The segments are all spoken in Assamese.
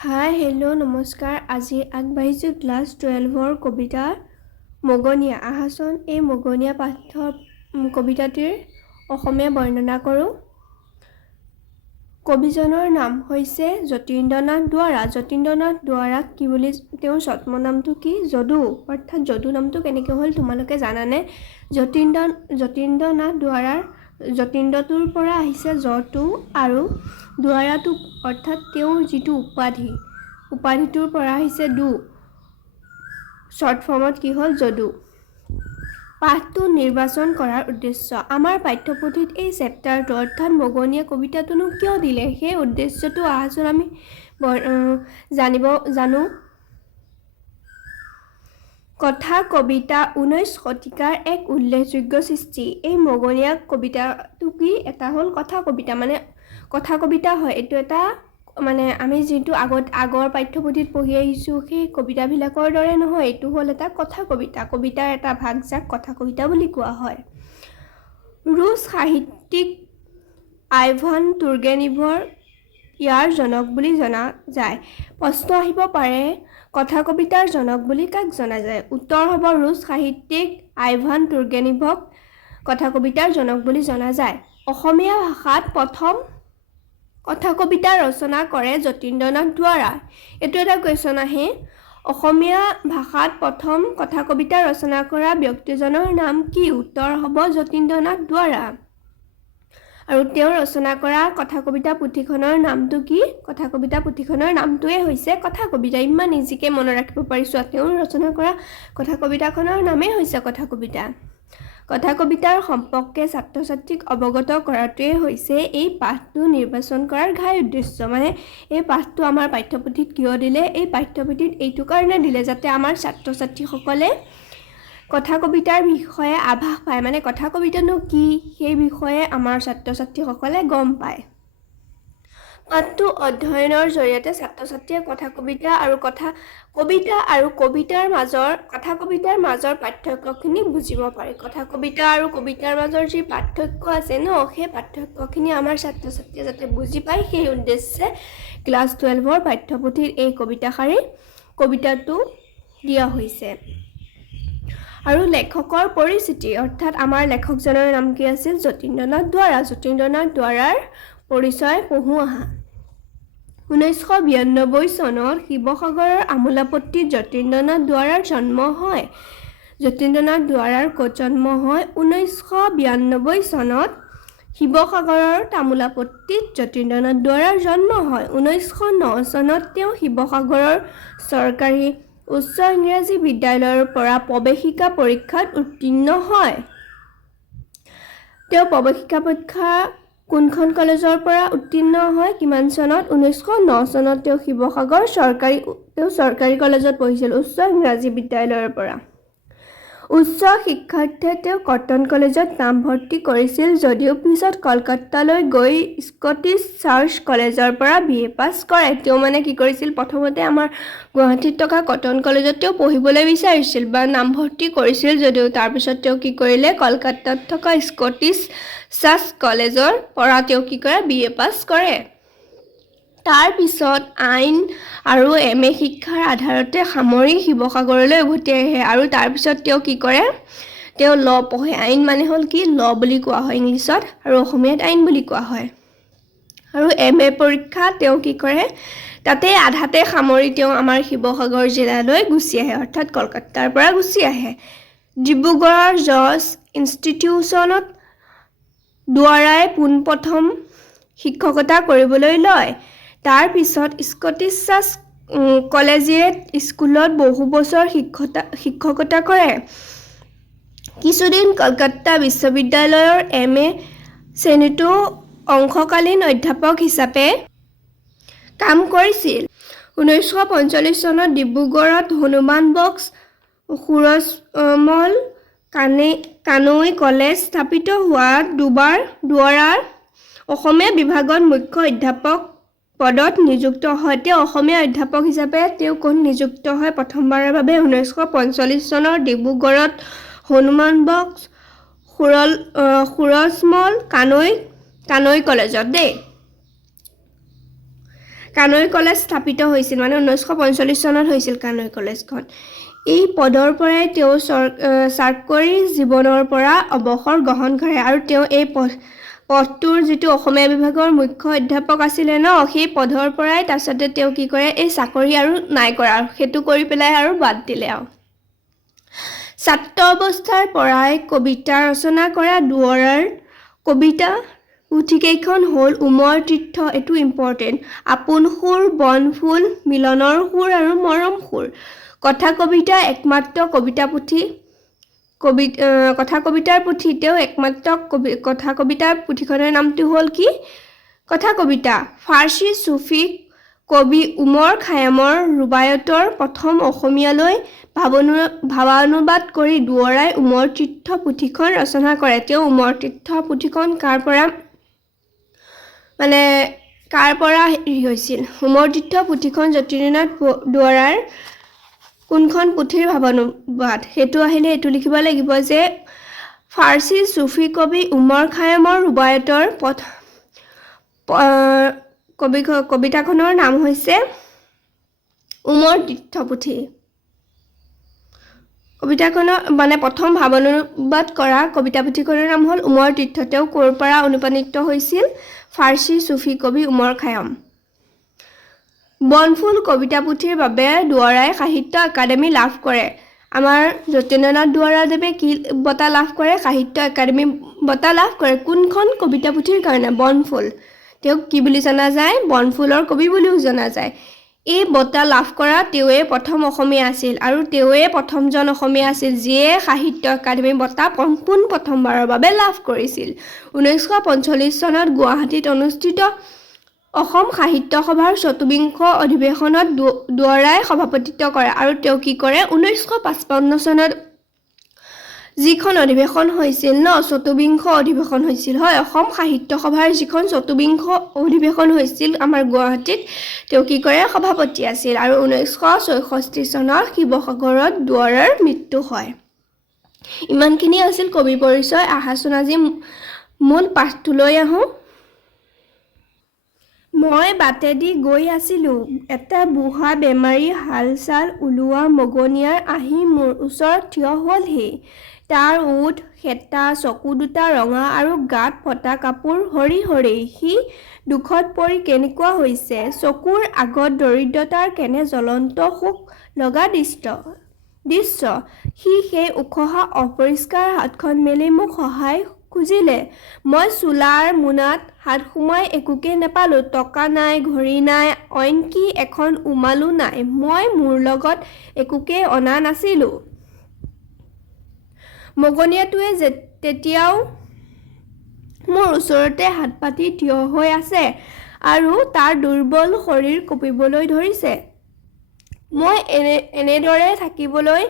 হাই হেল্ল' নমস্কাৰ। আজি আগবাঢ়িছোঁ ক্লাছ 12ৰ কবিতা মগনীয়া। আহাচোন এই মগনীয়া পাঠৰ কবিতাটিৰ অসমীয়া বৰ্ণনা কৰোঁ। কবিজনৰ নাম হৈছে যতীন্দ্ৰনাথ দুৱৰা। যতীন্দ্ৰনাথ দুৱৰাক কি বুলি, তেওঁৰ ছদ্ম নামটো কি? যদু। অৰ্থাৎ যদু নামটো কেনেকৈ হ'ল তোমালোকে জানানে? যতীন্দ্ৰনাথ দুৱৰাৰ যতীন্দ্ৰটোৰ পৰা আহিছে যটো আৰু দুৱৰাটো অৰ্থাৎ তেওঁৰ যিটো উপাধিটোৰ পৰা আহিছে দু। শ্বৰ্ট ফৰ্মত কি হ'ল? যদু। পাঠটো নিৰ্বাচন কৰাৰ উদ্দেশ্য। আমাৰ পাঠ্যপুথিত এই চেপ্টাৰটো অৰ্থাৎ মগনীয়া কবিতাটোনো কিয় দিলে, সেই উদ্দেশ্যটো আহাচোন আমি জানো। কথা কবিতা 19 শতিকাৰ এক উল্লেখযোগ্য সৃষ্টি। এই মগনীয়া কবিতাটো কি? এটা হ'ল কথা কবিতা, মানে কথা কবিতা হয়। এইটো এটা আমি যিটো আগৰ পাঠ্যপুথিত পঢ়ি আহিছোঁ সেই কবিতাবিলাকৰ দৰে নহয়। এইটো হ'ল এটা কথা কবিতা, কবিতাৰ এটা ভাগ যাক কথা কবিতা বুলি কোৱা হয়। ৰুছ সাহিত্যিক আইভান তুৰ্গেনিভৰ ইয়াৰ জনক বুলি জনা যায়। প্ৰশ্ন আহিব পাৰে, কথা কবিতাৰ জনক বুলি কাক জনা যায়? উত্তৰ হ'ব ৰুছ সাহিত্যিক আইভান তুৰ্গেনিভক কথা কবিতাৰ জনক বুলি জনা যায়। অসমীয়া ভাষাত প্ৰথম কথা কবিতা ৰচনা কৰে যতীন্দ্ৰনাথ দুৱৰা। এইটো এটা কুৱেশ্যন আহে। অসমীয়া ভাষাত প্ৰথম কথা কবিতা ৰচনা কৰা ব্যক্তিজনৰ নাম কি? উত্তৰ হ'ব যতীন্দ্ৰনাথ দুৱৰা। আৰু তেওঁ ৰচনা কৰা কথা কবিতা পুথিখনৰ নামটো কি? কথা কবিতা পুথিখনৰ নামটোৱে হৈছে কথা কবিতা। ইমান ইজিকে মনত ৰাখিব পাৰিছোঁ। তেওঁ ৰচনা কৰা কথা কবিতাখনৰ নামেই হৈছে কথা কবিতা। কথা কবিতাৰ সম্পৰ্কে ছাত্ৰ ছাত্ৰীক অৱগত কৰাটোৱে হৈছে এই পাঠটো নিৰ্বাচন কৰাৰ ঘাই উদ্দেশ্য। এই পাঠটো আমাৰ পাঠ্যপুথিত কিয় দিলে? এই পাঠ্যপুথিত এইটো কাৰণে দিলে যাতে আমাৰ ছাত্ৰ ছাত্ৰীসকলে কথা কবিতাৰ বিষয়ে আভাস পায়, কথা কবিতানো কি সেই বিষয়ে আমাৰ ছাত্ৰ ছাত্ৰীসকলে গম পায়। পাঠটো অধ্যয়নৰ জৰিয়তে ছাত্ৰ ছাত্ৰীয়ে কথা কবিতা কবিতাৰ মাজৰ পাৰ্থক্যখিনি বুজিব পাৰে। কথা কবিতা আৰু কবিতাৰ মাজৰ যি পাৰ্থক্য আছে সেই পাৰ্থক্যখিনি আমাৰ ছাত্ৰ ছাত্ৰীয়ে যাতে বুজি পায়, সেই উদ্দেশ্যে ক্লাছ 12ৰ পাঠ্যপুথিৰ এই কবিতাটো দিয়া হৈছে। আৰু লেখকৰ পৰিচিতি, অৰ্থাৎ আমাৰ লেখকজনৰ নাম কি আছিল? যতীন্দ্ৰনাথ দুৱৰা। যতীন্দ্ৰনাথ দুৱৰাৰ পৰিচয় পঢ়ো আহা। 1992 চনত শিৱসাগৰৰ আমোলাপট্টিত যতীন্দ্ৰনাথ দুৱৰাৰ জন্ম হয়। যতীন্দ্ৰনাথ দুৱৰাৰ ক'ত জন্ম হয়? 1992 চনত শিৱসাগৰৰ তামোলাপট্টিত যতীন্দ্ৰনাথ দুৱৰাৰ জন্ম হয়। 1909 চনত তেওঁ শিৱসাগৰৰ চৰকাৰী উচ্চ ইংৰাজী বিদ্যালয়ৰ পৰা প্ৰৱেশিকা পৰীক্ষাত উত্তীৰ্ণ হয়। তেওঁ প্ৰৱেশিকা পৰীক্ষা কোনখন কলেজৰ পৰা উত্তীৰ্ণ হয়? কিমান চনত? 1909 চনত তেওঁ শিৱসাগৰ চৰকাৰী কলেজত পঢ়িছিল, উচ্চ ইংৰাজী বিদ্যালয়ৰ পৰা। উচ্চ শিক্ষাৰ্থে তেওঁ কটন কলেজত নামভৰ্তি কৰিছিল যদিও পিছত কলকাতালৈ গৈ স্কটিছ চাৰ্চ কলেজৰ পৰা BA পাছ কৰে। তেওঁ কি কৰিছিল? প্ৰথমতে আমাৰ গুৱাহাটীত থকা কটন কলেজত তেওঁ পঢ়িবলৈ বিচাৰিছিল বা নামভৰ্তি কৰিছিল যদিও তাৰপিছত তেওঁ কি কৰিলে? কলকাতাত থকা স্কটিছ চাৰ্চ কলেজৰ পৰা তেওঁ কি কৰে? BA পাছ কৰে। তাৰ পিছত আইন আৰু MA শিক্ষাৰ আধাৰতে সামৰি শিৱসাগৰলৈ উভতি আহে আৰু তাৰপিছত তেওঁ কি কৰে? তেওঁ ল পঢ়ে। আইন হ'ল কি? ল বুলি কোৱা হয় ইংলিছত, আৰু অসমীয়াত আইন বুলি কোৱা হয়। আৰু MA পৰীক্ষা তেওঁ কি কৰে? তাতে আধাতে সামৰি তেওঁ আমাৰ শিৱসাগৰ জিলালৈ গুচি আহে, অৰ্থাৎ কলকাতাৰ পৰা গুচি আহে। ডিব্ৰুগড়ৰ জৰ্জ ইনষ্টিটিউচনত দুৱৰাই পোনপ্ৰথম শিক্ষকতা কৰিবলৈ লয়। তাৰ পিছত স্কটিছ চাৰ্চ কলেজিয়েট স্কুলত বহু বছৰ শিক্ষকতা কৰে। কিছুদিন কলকাতা বিশ্ববিদ্যালয়ৰ MA শ্ৰেণীতো অংশকালীন অধ্যাপক হিচাপে কাম কৰিছিল। 1945 চনত ডিব্ৰুগড়ত হনুমান বক্স সুৰজমল কানৈ কলেজ স্থাপিত হোৱাত দুৱৰাৰ অসমীয়া বিভাগত মুখ্য অধ্যাপক পদত নিযুক্ত হয়। তেওঁ অসমীয়া অধ্যাপক হিচাপে তেওঁ ক'ত নিযুক্ত হয়? প্ৰথমবাৰৰ বাবে 1945 চনৰ ডিব্ৰুগড়ত হনুমান বক্স সুৰজমল কানৈ কলেজত কানৈ কলেজ স্থাপিত হৈছিল, মানে 1945 চনত হৈছিল কানৈ কলেজখন। এই পদৰ পৰাই তেওঁ চাকৰি জীৱনৰ পৰা অৱসৰ গ্ৰহণ কৰে আৰু তেওঁ এই পদটোৰ যিটো অসমীয়া বিভাগৰ মুখ্য অধ্যাপক আছিলে ন, সেই পদৰ পৰাই তাৰপিছতে তেওঁ কি কৰে, এই চাকৰি আৰু নাই কৰা, সেইটো কৰি পেলাই আৰু বাদ দিলে আৰু। ছাত্ৰ অৱস্থাৰ পৰাই কবিতা ৰচনা কৰা দুৱৰাৰ কবিতা পুথিকেইখন হ'ল উমৰ তীৰ্থ, এইটো ইম্পৰ্টেণ্ট, আপোন সুৰ, বনফুল, মিলনৰ সুৰ আৰু মৰম সুৰ। কথা কবিতা একমাত্ৰ কবিতা পুথি, কথা কবিতাৰ পুথি, তেওঁ একমাত্ৰ কথা কবিতাৰ পুথিখনৰ নামটো হ'ল কি? কথা কবিতা। ফাৰ্চী চুফী কবি উমৰ খায়ামৰ ৰুবায়তৰ প্ৰথম অসমীয়ালৈ ভাৱানুবাদ কৰি দুৱৰাই উমৰ তীৰ্থ পুথিখন ৰচনা কৰে। তেওঁ উমৰ তীৰ্থ পুথিখন কাৰ পৰা হৈছিল? উমৰ তীৰ্থ পুথিখন জ্যোতিৰীনাথ দুৱৰাৰ কোনখন পুথিৰ ভাৱানুবাদ? সেইটো আহিলে এইটো লিখিব লাগিব যে ফাৰ্চী চুফী কবি উমৰ খায়ামৰ ৰুবায়তৰ কবিতাখনৰ নাম হৈছে উমৰ তীৰ্থ পুথি। কবিতাখনৰ প্ৰথম ভাৱানুবাদ কৰা কবিতা পুথিখনৰ নাম হ'ল উমৰ তীৰ্থ। তেওঁ ক'ৰ পৰা অনুপ্ৰাণিত হৈছিল? ফাৰ্চী চুফী কবি উমৰ খায়াম। বনফুল কবিতা পুথিৰ বাবে দুৱৰাই সাহিত্য একাডেমী লাভ কৰে। আমাৰ যতীন্দ্ৰনাথ দুৱৰাদেৱে কি বঁটা লাভ কৰে? সাহিত্য একাডেমী বঁটা লাভ কৰে। কোনখন কবিতা পুথিৰ কাৰণে? বনফুল। তেওঁক কি বুলি জনা যায়? বনফুলৰ কবি বুলিও জনা যায়। এই বঁটা লাভ কৰা তেওঁৱে প্ৰথম অসমীয়া আছিল আৰু তেওঁৱে প্ৰথমজন অসমীয়া আছিল যিয়ে সাহিত্য একাডেমী বঁটা প্ৰথমবাৰৰ বাবে লাভ কৰিছিল। 1945 চনত গুৱাহাটীত অনুষ্ঠিত অসম সাহিত্য সভাৰ ৪বিংশ অধিৱেশনত দুৱৰাই সভাপতিত্ব কৰে আৰু তেওঁ কি কৰে? 1955 চনত যিখন অধিৱেশন হৈছিল ন, ৪বিংশ অধিৱেশন হৈছিল, হয়, অসম সাহিত্য সভাৰ যিখন ৪বিংশ অধিৱেশন হৈছিল আমাৰ গুৱাহাটীত, তেওঁ কি কৰে? সভাপতি আছিল। আৰু 1964 চনত শিৱসাগৰত দুৱৰাৰ মৃত্যু হয়। ইমানখিনি আছিল কবি পৰিচয়। আহাচোন আজি মূল পাঠটোলৈ আহোঁ। মই বাটেদি গৈ আছিলোঁ, এটা বুঢ়া বেমাৰী হাল চাল ওলোৱা মগনীয়াৰ আহি মোৰ ওচৰত থিয় হ'লহি। তাৰ ওঠ শেঁতা, চকু দুটা ৰঙা আৰু গাত ফটা কাপোৰ সৰি সি দুখত পৰি কেনেকুৱা হৈছে, চকুৰ আগত দৰিদ্ৰতাৰ কেনে জ্বলন্ত শোক লগা দৃশ্য। সি সেই উখহা অপৰিষ্কাৰ হাতখন মেলি মোক সহায় খুজিলে। মই চোলাৰ মোনাত হাত সুমাই একোকে নেপালোঁ। টকা নাই, ঘড়ী নাই, অইনকি এখন উমালো নাই। মই মোৰ লগত একোকে অনা নাছিলোঁ। মগনীয়াটোৱে তেতিয়াও মোৰ ওচৰতে হাত পাতি থিয় হৈ আছে আৰু তাৰ দুৰ্বল শৰীৰ কঁপিবলৈ ধৰিছে। মই এনেদৰে থাকিবলৈ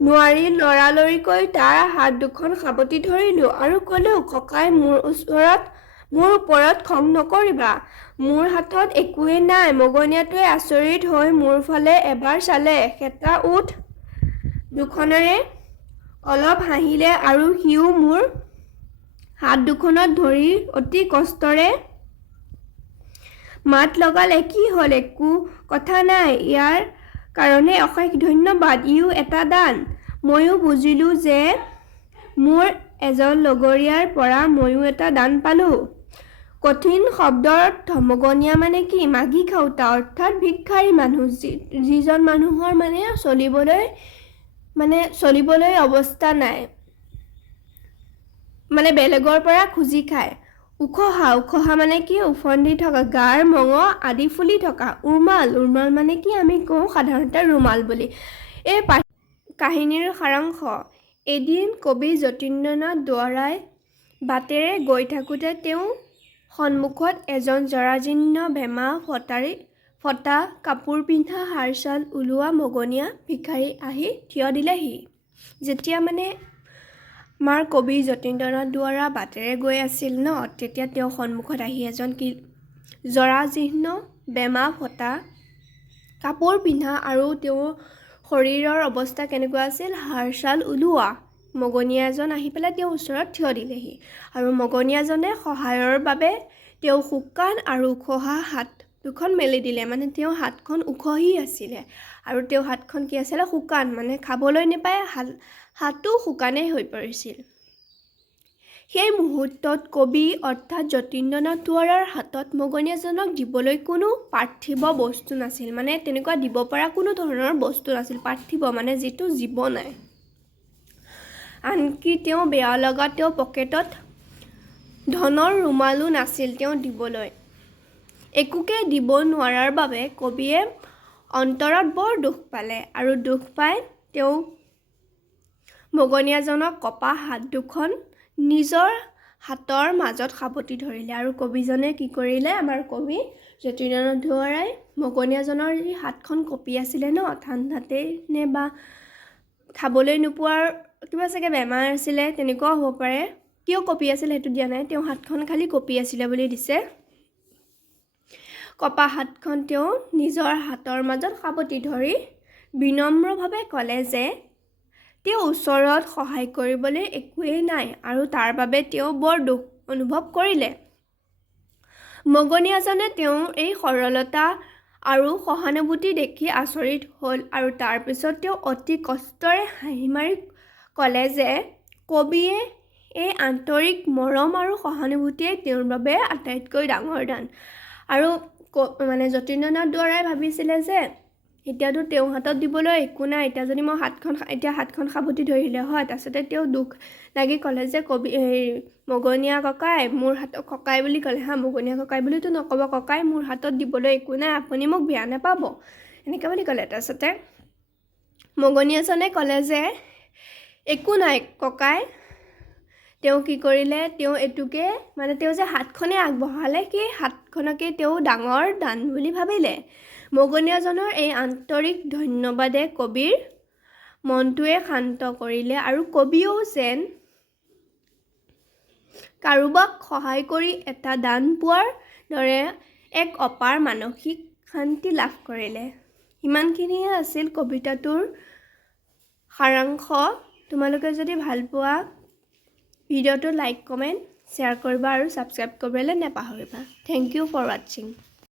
নোৱাৰি লৰালৰিকৈ তাৰ হাত দুখন সাবটি ধৰিলোঁ আৰু ক'লোঁ, ককাই, মোৰ ওপৰত খং নকৰিবা, মোৰ হাতত একোৱেই নাই। মগনীয়াটোৱে আচৰিত হৈ মোৰ ফালে এবাৰ চালে, শেঁতা ওঠ দুখনেৰে অলপ হাঁহিলে আৰু সিও মোৰ হাত দুখনত ধৰি অতি কষ্টেৰে মাত লগালে, কি হ'ল? একো কথা নাই, ইয়াৰ কাৰণে অশেষ ধন্যবাদ, ইও এটা দান। ময়ো বুজিলোঁ যে মোৰ এজন লগৰীয়াৰ পৰা ময়ো এটা দান পালোঁ। কঠিন শব্দৰ অৰ্থ। মগনীয়া মানে কি? মাগী খাওঁতা, অৰ্থাৎ ভিক্ষাৰী মানুহ, যিজন মানুহৰ চলিবলৈ অৱস্থা নাই, বেলেগৰ পৰা খুজি খায়। উখহা মানে কি? ওফন্দি থকা, গাৰ মঙহ আদি ফুলি থকা। উৰ্মাল মানে কি? আমি কওঁ সাধাৰণতে ৰুমাল বুলি। এই কাহিনীৰ সাৰাংশ। এদিন কবি যতীন্দ্ৰনাথ দুৱৰাই বাটেৰে গৈ থাকোঁতে তেওঁৰ সন্মুখত এজন জৰাজীৰ্ণ, বেমা, ফটা কাপোৰ পিন্ধা, হাড় ছাল ওলোৱা মগনীয়া ভিক্ষাৰী আহি থিয় দিলেহি। যেতিয়া আমাৰ কবি যতীন্দ্ৰনাথ দুৱৰা বাটেৰে গৈ আছিল ন, তেতিয়া তেওঁৰ সন্মুখত আহি এজন জৰাজীৰ্ণ, বেমা, ফটা কাপোৰ পিন্ধা আৰু তেওঁৰ শৰীৰৰ অৱস্থা কেনেকুৱা আছিল? হাড় ছাল ওলোৱা মগনীয়া এজন আহি পেলাই তেওঁৰ ওচৰত থিয় দিলেহি আৰু মগনীয়াজনে সহায়ৰ বাবে তেওঁ শুকান আৰু উখহা হাত দুখন মেলি দিলে মানে তেওঁৰ হাতখন ওখহি আছিলে আৰু তেওঁৰ হাতখন কি আছিলে শুকান মানে খাবলৈ নাপায় হাতো শুকানেই হৈ পৰিছিল সেই মুহূৰ্তত কবি অৰ্থাৎ যতীন্দ্ৰনাথ দুৱৰাৰ হাতত মগনীয়াজনক দিবলৈ কোনো পাৰ্থিৱ বস্তু নাছিল মানে তেনেকুৱা দিব পৰা কোনো ধৰণৰ বস্তু নাছিল পাৰ্থিৱ মানে যিটো জীৱ নাই আনকি তেওঁ বেয়া লগা তেওঁ পকেটত ধনৰ ৰুমালো নাছিল তেওঁ দিবলৈ একোকে দিব নোৱাৰাৰ বাবে কবিয়ে অন্তৰত বৰ দুখ পালে আৰু দুখ পাই তেওঁ মগনীয়াজনক কপা হাত দুখন নিজৰ হাতৰ মাজত সাৱটি ধৰিলে আৰু কবিজনে কি কৰিলে আমাৰ কবি যতীন্দ্ৰনাথ দুৱৰাই মগনীয়াজনৰ যি হাতখন কঁপি আছিলে ন ঠাণ্ডাতেই নে বা খাবলৈ নোপোৱাৰ কিবা চাগে বেমাৰ আছিলে তেনেকুৱাও হ'ব পাৰে কিয় কঁপি আছিলে সেইটো দিয়া নাই তেওঁ হাতখন খালি কঁপি আছিলে বুলি দিছে কপা হাতখন তেওঁ নিজৰ হাতৰ মাজত সাৱটি ধৰি বিনম্ৰভাৱে ক'লে যে তেওঁ ওচৰত সহায় কৰিবলৈ একোৱেই নাই আৰু তাৰ বাবে তেওঁ বৰ দুখ অনুভৱ কৰিলে মগনীয়াজনে তেওঁৰ এই সৰলতা আৰু সহানুভূতি দেখি আচৰিত হ'ল আৰু তাৰপিছত তেওঁ অতি কষ্টৰে হাঁহি মাৰি ক'লে যে কবিয়ে এই আন্তৰিক মৰম আৰু সহানুভূতিয়ে তেওঁৰ বাবে আটাইতকৈ ডাঙৰ দান আৰু মানে যতীন্দ্ৰনাথ দুৱৰাই ভাবিছিলে যে এতিয়াতো তেওঁ হাতত দিবলৈ একো নাই এতিয়া যদি মই হাতখন সাৱটি ধৰিলে হয় তাৰপিছতে তেওঁ দুখ লাগি ক'লে যে কবি মগনীয়া ককাই মোৰ হাতত ককাই বুলি ক'লে মগনীয়া ককাই বুলিতো নক'ব ককাই মোৰ হাতত দিবলৈ একো নাই আপুনি মোক বেয়া নাপাব এনেকৈ বুলি ক'লে তাৰপিছতে মগনীয়াজনে ক'লে যে একো নাই ককাই তেওঁ কি কৰিলে তেওঁ এইটোকে মানে তেওঁ যে হাতখনে আগবঢ়ালে সেই হাতখনকে তেওঁ ডাঙৰ দান বুলি ভাবিলে মগনীয়াজনৰ এই আন্তৰিক ধন্যবাদে কবিৰ মনটোৱে শান্ত কৰিলে আৰু কবিও যেন কাৰোবাক সহায় কৰি এটা দান পোৱাৰ দৰে এক অপাৰ মানসিক শান্তি লাভ কৰিলে ইমানখিনিয়ে আছিল কবিতাটোৰ সাৰাংশ তোমালোকে যদি ভাল পোৱা ভিডিঅ'টো লাইক কমেণ্ট শ্বেয়াৰ কৰিবা আৰু ছাবস্ক্ৰাইব কৰিবলৈ নাপাহৰিবা থেংক ইউ ফৰ ৱাটছিং